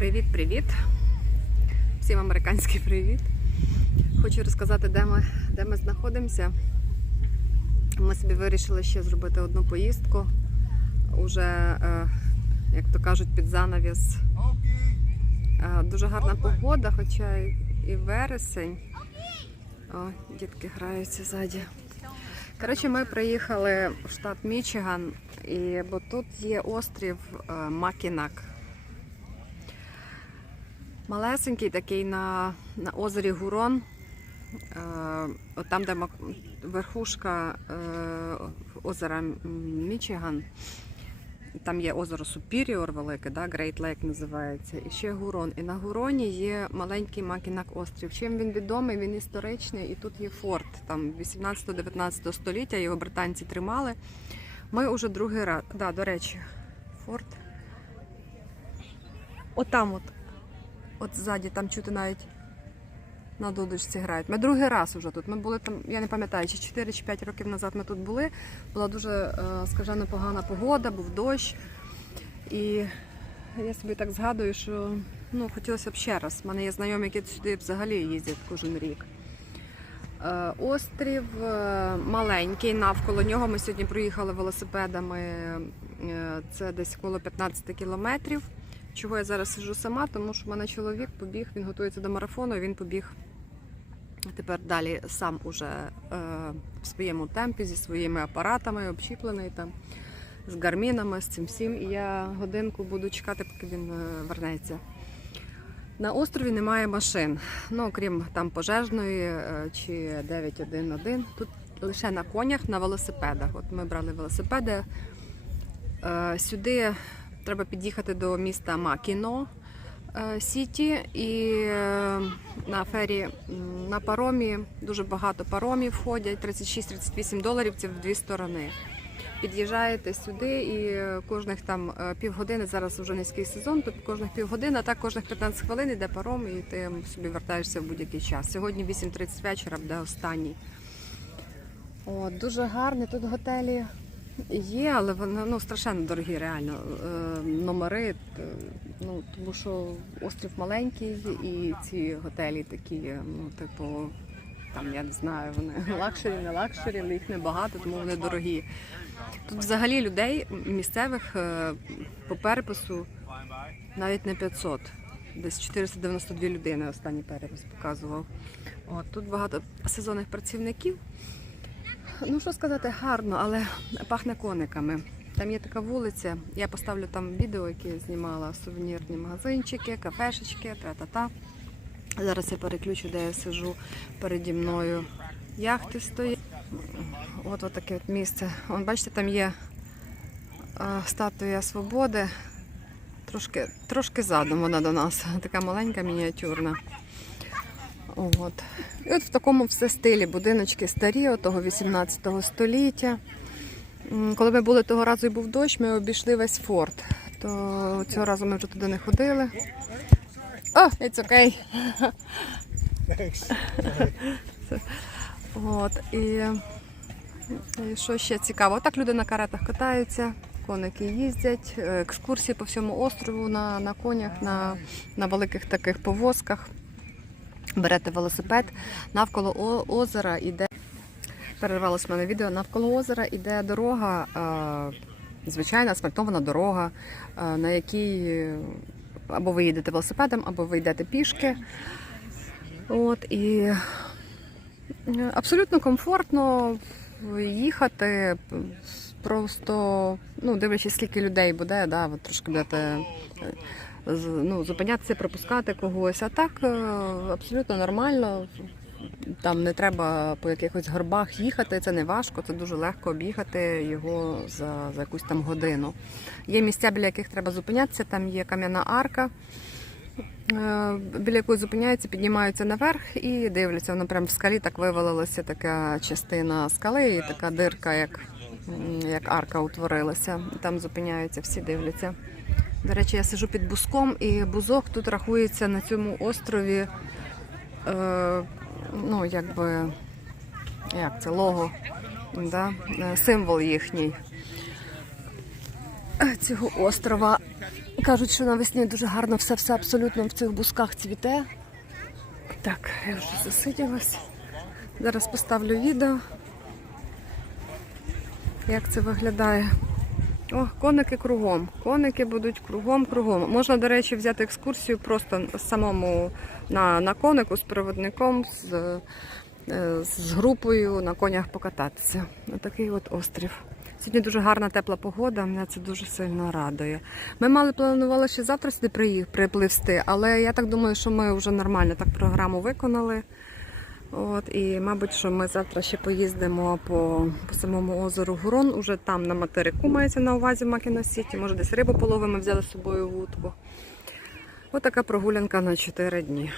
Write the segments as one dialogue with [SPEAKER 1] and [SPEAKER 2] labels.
[SPEAKER 1] Привіт-привіт! Всім американський привіт! Хочу розказати, де ми, де ми знаходимося. Ми собі вирішили ще зробити одну поїздку. Уже, е, як то кажуть, під занавіс. Е, Дуже гарна погода, хоча і- вересень. О, дітки граються ззаді. Коротше, ми приїхали в штат Мічиган, і, бо тут є острів е, Макінак. Малесенький такий на, на озері Гурон. Е, от там, де верхушка е, озера Мічиган. Там є озеро Superior велике, да, Great Lake називається, і ще Гурон. І на Гуроні є маленький Макінак острів. Чим він відомий? Він історичний, і тут є форт. Там 18-19 століття його британці тримали. Ми вже другий раз. Да, до речі, форт. Отам от. От ззаді там чути навіть на дудочці грають. Ми другий раз вже тут. Ми були там, я не пам'ятаю, чи 4 чи 5 років назад ми тут були. Була дуже е, погана погода, був дощ. І я собі так згадую, що ну, хотілося б ще раз. У мене є знайомі, які сюди взагалі їздять кожен рік. Е, Острів е, маленький, навколо нього ми сьогодні проїхали велосипедами. Це десь коло 15 кілометрів. Чого я зараз сижу сама, тому що в мене чоловік побіг, він готується до марафону, він побіг тепер далі сам уже е, в своєму темпі зі своїми апаратами, обчіплений там, з гармінами, з цим всім. І я годинку буду чекати, поки він е, вернеться. На острові немає машин, ну окрім там пожежної е, чи 911. Тут лише на конях, на велосипедах. От ми брали велосипеди. Е, Сюди треба під'їхати до міста Макіно е, Сіті і е, на фері на паромі дуже багато паромів ходять. 36-38 доларів це в дві сторони. Під'їжджаєте сюди і е, кожних там півгодини, зараз вже низький сезон, тут кожних півгодини, а так кожних 15 хвилин йде паром і ти собі вертаєшся в будь-який час. Сьогодні 8.30 вечора буде останній. О, дуже гарні тут готелі є, але вони ну, страшенно дорогі, реально. Е, номери. Ну, тому що острів маленький і ці готелі такі, ну, типу, там я не знаю, вони лакшері, не лакшері, але їх небагато, тому вони дорогі. Тут взагалі людей місцевих е, по перепису навіть не 500. Десь 492 людини останній перепис показував. От, тут багато сезонних працівників. Ну що сказати, гарно, але пахне кониками. Там є така вулиця. Я поставлю там відео, яке я знімала сувенірні магазинчики, кафешечки, та-та-та. Зараз я переключу, де я сижу переді мною. Яхти стоять. От, от таке от місце. Вон, бачите, там є статуя свободи. Трошки, трошки задом вона до нас. Така маленька, мініатюрна. От. І от в такому все стилі будиночки старі, того 18 століття. Коли ми були того разу і був дощ, ми обійшли весь форт. То цього разу ми вже туди не ходили. О, it's okay. От, і, і що ще цікаво? Так люди на каретах катаються, коники їздять, е, екскурсії по всьому острову на, на конях, на, на великих таких повозках. Берете велосипед, навколо озера іде. Перервалось мене відео. Навколо озера іде дорога, е, звичайна асфальтована дорога, е, на якій е, або ви їдете велосипедом, або ви йдете пішки. От, і абсолютно комфортно їхати. Просто, ну, дивлячись, скільки людей буде, да, ви трошки будете ну, зупинятися, пропускати когось. А так е, абсолютно нормально. Там не треба по якихось горбах їхати, це не важко, це дуже легко об'їхати його за, за якусь там годину. Є місця, біля яких треба зупинятися, там є кам'яна арка, е, біля якої зупиняються, піднімаються наверх і дивляться. Воно прямо в скалі так вивалилася така частина скали, і така дирка, як, як арка утворилася. Там зупиняються, всі дивляться. До речі, я сижу під бузком, і бузок тут рахується на цьому острові. Е, ну, якби, як це, лого, да? е, символ їхній. е, цього острова. Кажуть, що навесні дуже гарно все, все абсолютно в цих бусках цвіте. Так, я вже засиділась. Зараз поставлю відео. Як це виглядає? О, коники кругом. Коники будуть кругом-кругом. Можна, до речі, взяти екскурсію просто самому на, на конику з проводником, з, е, з групою на конях покататися. Такий от острів. Сьогодні дуже гарна тепла погода, мене це дуже сильно радує. Ми мали планували ще завтра сюди припливсти, але я так думаю, що ми вже нормально так програму виконали. От, і, мабуть, що ми завтра ще поїздимо по, по самому озеру Гурон, уже там на материку мається на увазі в Макіно Сіті. Може, десь рибу половимо, взяли з собою вудку. Ось така прогулянка на 4 дні.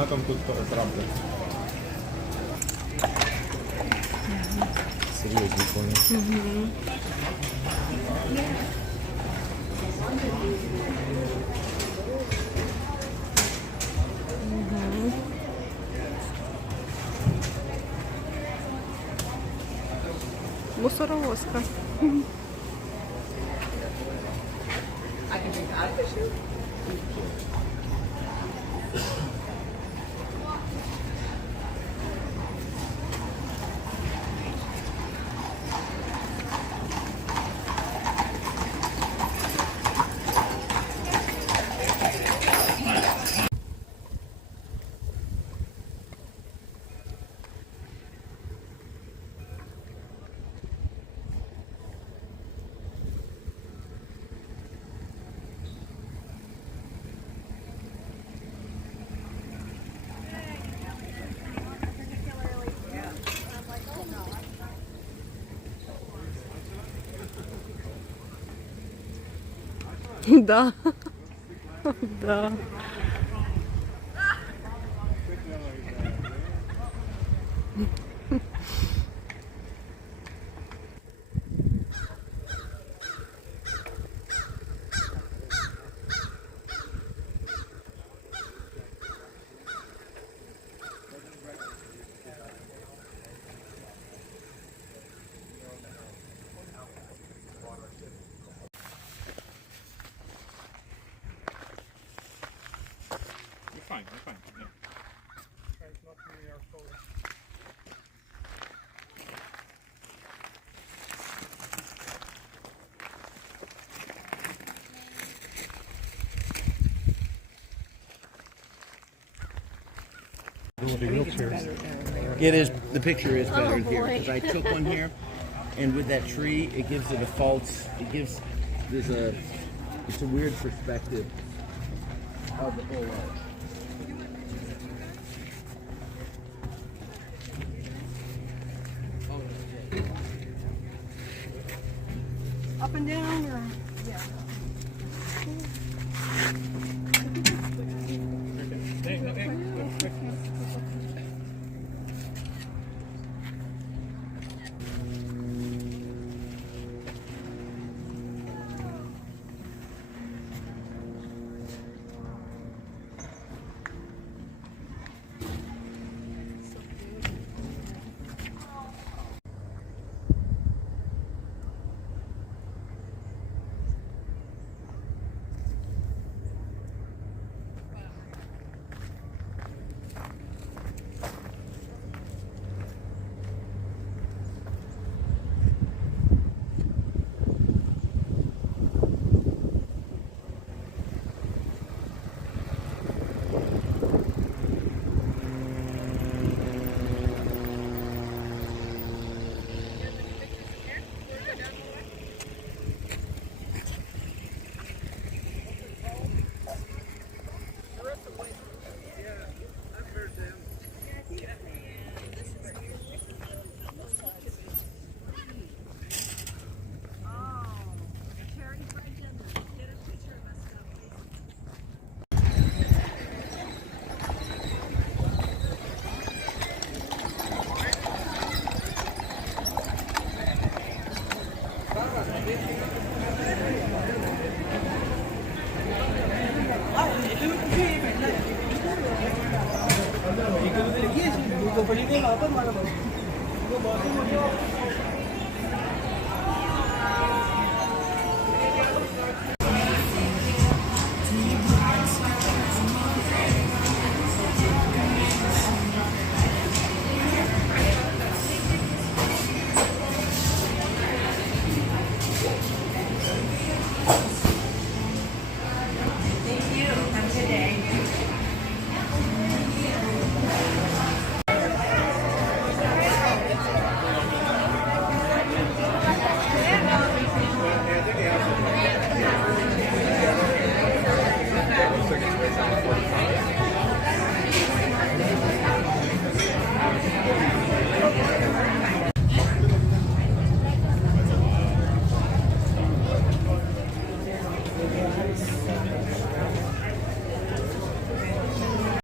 [SPEAKER 2] На там тут правда. Серйозні коні.
[SPEAKER 1] Мусоровозка. Да. Да.
[SPEAKER 2] Fine, you're fine. Yeah.
[SPEAKER 3] It is, the picture is better here, because I took one here, and with that tree, it gives it a false, it gives, there's a, it's a weird perspective of the whole arch.
[SPEAKER 1] And down or
[SPEAKER 4] आपण मला